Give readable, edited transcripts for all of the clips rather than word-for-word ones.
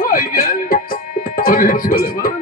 ভাইজান ওরে সুলেমান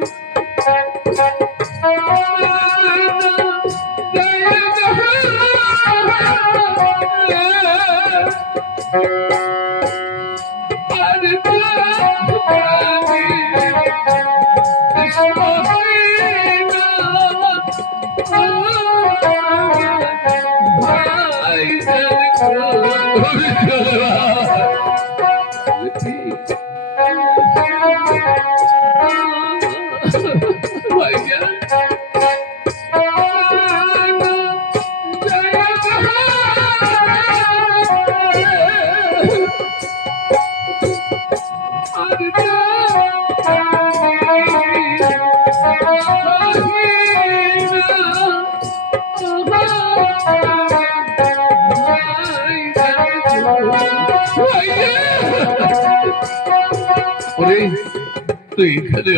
তুই এখানে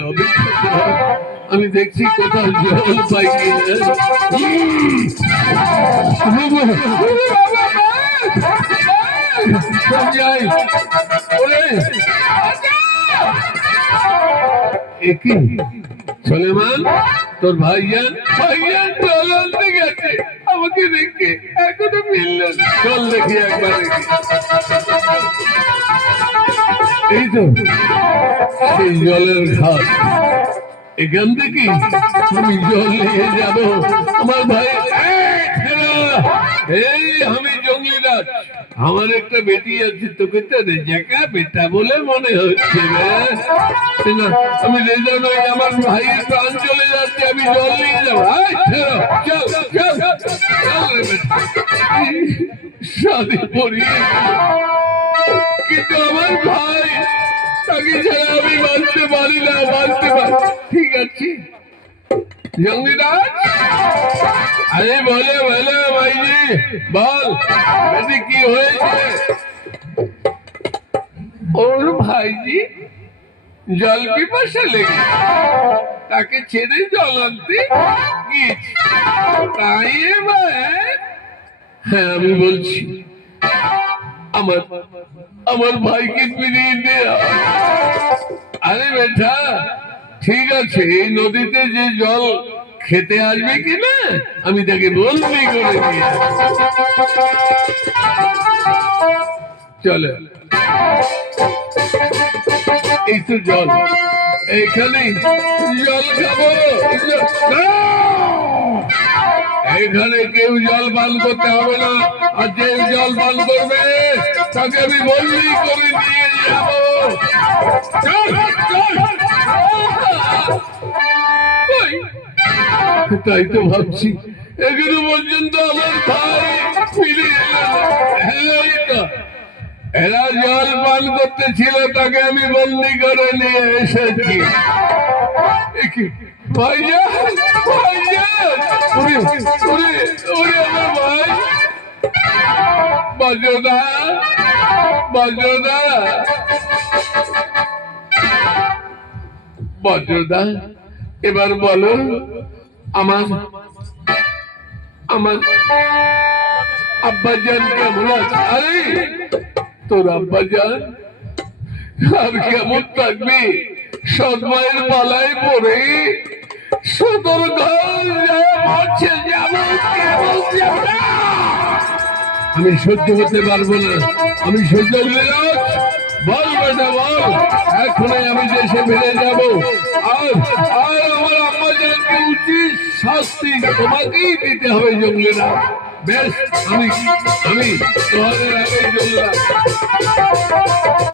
আমি দেখছি কোথাও জল পাই সুলেমান তোর ভাইজান জল আনতে গেছে আমাকে দেখে এখনো মিলল চল দেখি একবার এই তো সেই জলের ঘাট এখান থেকে আমি জল নিয়ে যাব আমার ভাই এই আমি জঙ্গলি রাজ আমার একটা বেটি আছে তোকে তো রেজাকা বেটা বলে মনে হচ্ছে আমি রেজা নই আমার ভাইয়ের প্রাণ চলে যাচ্ছে আমি জল নিয়ে যাবো শাদি পড়িয়ে কিন্তু আমার ভাই তাকে ছাড়া আমি বাঁচতে পারি না ঠিক আছে জঙ্গিরাজ আরে বলে বলে ভাইজি বল কি হয়েছে ওর ভাইজি জল পিপাসা লেগে তাকে ছেড়ে জল আনতে গিয়েছি তাই এবার হ্যাঁ আমি বলছি আমার ভাইকে ফিরিয়ে দে আরে বেটা ঠিক আছে এই নদীতে যে জল খেতে আসবে কিনা আমি তাকে বলবি করে দিয়ে চলে এই তো জল এইখানে জল খাবো এখানে কেউ জল পান করতে হবে না আর যে জল পান করবে তাকে আমি বললি করে নিয়ে যাবো তাই তো ভাবছি এগুলো পর্যন্ত আমার ভাই ফিরে এরা জল পান করতে ছিল তাকে আমি বন্দি করে নিয়ে এসেছি ভাইজান আমার ভাই বজ্রদা এবার বলো আমার আব্বাজান কেমন আছে আরে তোর আব্বাজান আর কেমন থাকবে সদমায়ের পালায় পড়ে সদর ঘর আমি সহ্য করতে পারবো না আমি সহ্য করে বল বেটা বল এখনই আমি দেশে ফিরে যাব আর আমার আম্মাজানকে উচিত শাস্তি তোমাকেই দিতে হবে জঙ্গলিরা বেশ আমি তোমাদের আগে জঙ্গলা